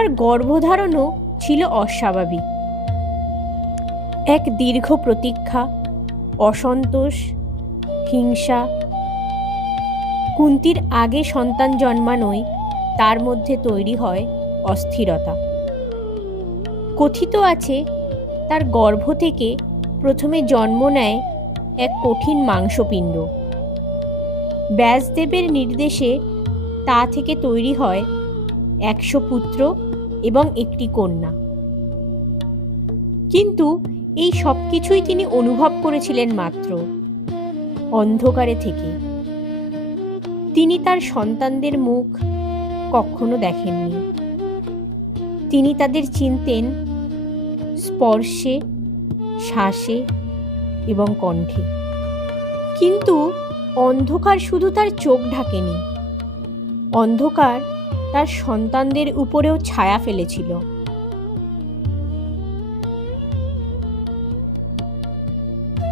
তার গর্ভধারণও ছিল অস্বাভাবিক। এক দীর্ঘ প্রতীক্ষা, অসন্তোষ, হিংসা। কুন্তির আগে সন্তান জন্মানোয় তার মধ্যে তৈরি হয় অস্থিরতা। কথিত আছে তার গর্ভ থেকে প্রথমে জন্ম নেয় এক কঠিন মাংসপিণ্ড। ব্যাসদেবের নির্দেশে তা থেকে তৈরি হয় 100 পুত্র এবং একটি কন্যা। কিন্তু এই সব কিছুই তিনি অনুভব করেছিলেন মাত্র অন্ধকারে থেকে। তিনি তার সন্তানদের মুখ কখনো দেখেননি। তিনি তাদের চিনতেন স্পর্শে, শ্বাসে এবং কণ্ঠে। কিন্তু অন্ধকার শুধু তার চোখ ঢাকেনি, অন্ধকার তার সন্তানদের উপরেও ছায়া ফেলেছিল।